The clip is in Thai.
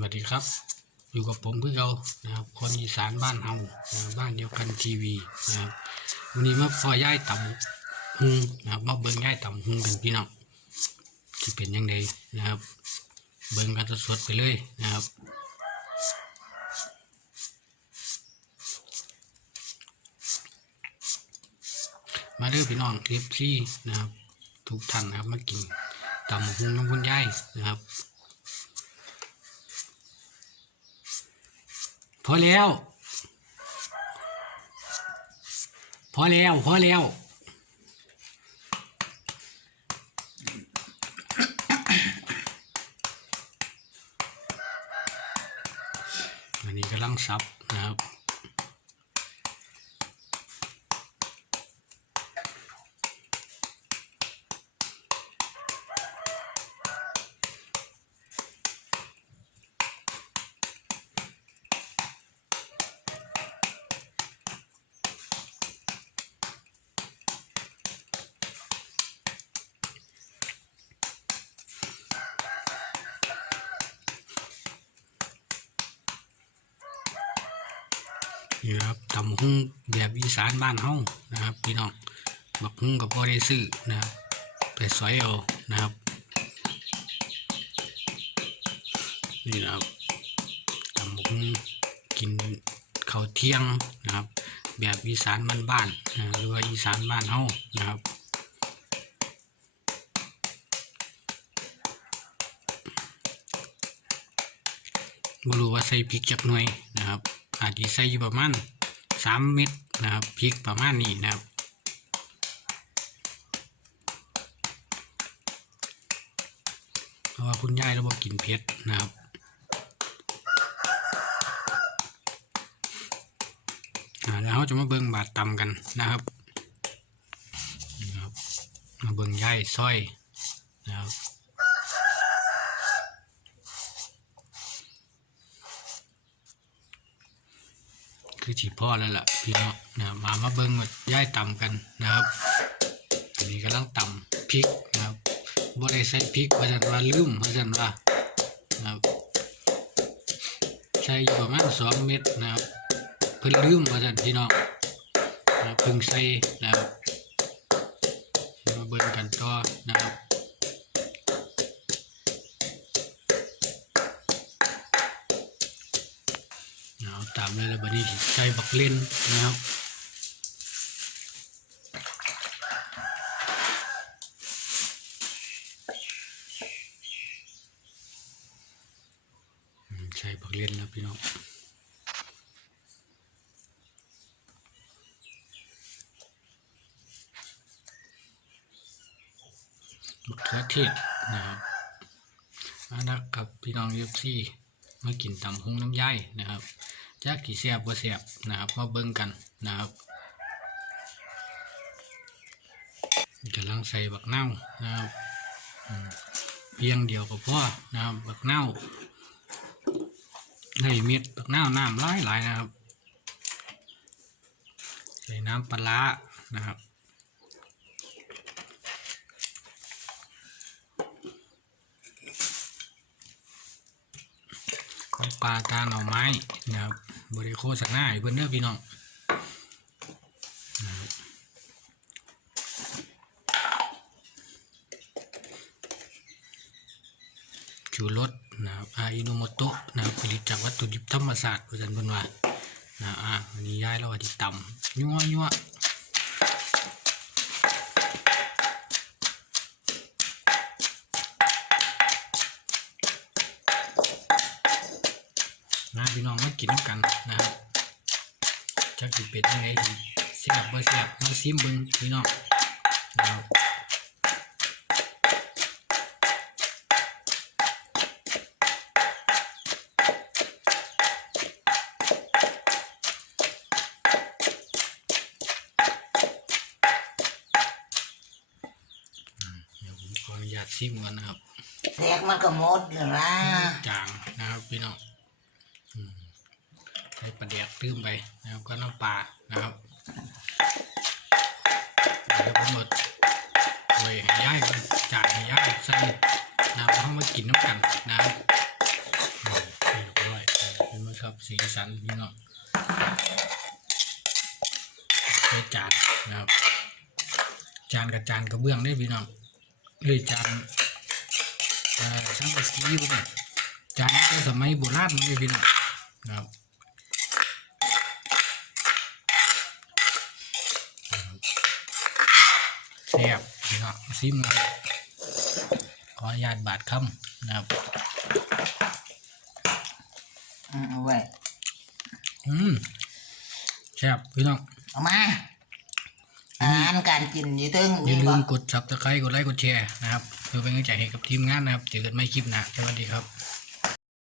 สวัสดีครับ อยู่กับผมเพื่อเรานะครับคนอีสานบ้านเฮาบ้านเดียวกันทีวีนะครับวันนี้มาพอย่ายต่ำหุงนะครับมาเบิ่งย่ายต่ำหุงกันพี่น้องจะเป็นยังไงนะครับ เบิ่งกันสดไปเลยนะครับมาเด้อพี่น้องเอฟซีนะครับ ทุกท่านนะครับมากินตำหุงน้ำคุณยายนะครับ พอแล้ว พอแล้ว พอแล้วอันนี้กำลังซับนะครับ นี่นะครับตำหุ้งแบบอีสานบ้านเฮานะครับ พี่น้องบักหุ้งกับพ่อได้ซื้อนะครับไปสอยเอานะครับ นี่นะครับตำหุ้งกินข้าวเที่ยงนะครับ แบบอีสานบ้านบ้านนะหรือว่าอีสานบ้านเฮานะครับบ่รู้ว่าใส่พริกจักหน่วยนะครับ อาจจะใส่อยู่ประมาณสามเม็ดนะครับพริกประมาณนี้นะครับเพราะว่าคุณยายเราบอกกินเผ็ดนะครับแล้วเราจะมาเบิ่งบาดตำกันนะครับมาเบิ่งยายซอยนะครับ คือฉีพ่อแล้วล่ะพี่น้องนะมามาเบิ้งมาย่ายต่ำกันนะครับอันนี้กำลังต่ำพริกนะครับบ่ได้ใส่พริกเพราะฉะนั้นว่าลืมเพราะฉะนั้นว่านะครับใส่อยู่ประมาณสองเม็ดนะครับเพิ่นลืมเพราะฉะนั้นพี่น้องนะเพิ่งใส่นะครับมาเบิ้งกันต่อนะครับ เอามเลยแล้วบัดนี้ใส่บักเล่นนะครับใส่บักเล่นแล้วพี่น้องมะเขือเทศนะครับมานักกับพี่น้องเอฟซีมากินตำหงน้ำย่ายนะครับ จักขี่เสียบบ่เสียบนะครับมาเบิ่งกันนะครับกำลังใส่บักเน่านะครับเพียงเดียวก็พอนะครับบักเน่าวในเม็ดบักเน่าน้ำหลายหลายนะครับ ใส่น้ำปลานะครับของ ปลาตาหน่อไม้นะครับบริโภคสักหน้าเพื่อนเด้อพี่น้องครับชูรสนะครับอาอิโนโมโตะนะครับผลิตจากวัตถุดิบธรรมศาสตร์เพื่อนเพื่อนว่านะอะวันนี้ย้ายแล้วว่าที่ต่ำยัวยัว พี่น้องมากินน้ำกันนะครับจักสิเป็นยังไงดีเสียบบ่เสียบมาซิมเบิ้งพี่น้องนะครับเดี๋ยวผมขออนุญาตซิมก่อนนะครับแรกมันก็หมดแล้วนะจางนะครับพี่น้องอืม ใส่ปลาแดกตื้มไปนะครับก็น้ำปลานะครับเดี๋ยวผมหมดไว้ให้ย่ายมันจางให้ย่ายใส่น้ำเข้ามากินน้ำกันนะครับอืมครับสีสันพี่น้องใช้จานนะครับ จานกับจานกระเบื้องได้พี่น้องเอ้ยจานช่างกระสีพวกนี้จานในสมัยโบราณเลยพี่น้องนะครับ แซ่บพี่น้องซิมครับขออนุญาตบาดคำนะครับอืมเอาไว้อืมแซ่บพี่น้องเอามาอาหารการกินอยู่ถึงอย่านี่ลืบ่มกด subscribe กดไลค์กดแชร์นะครับเพื่อเป็นกำลังใจให้กับทีมงานนะครับเจอกันใหม่คลิปหน้าสวัสดีครับ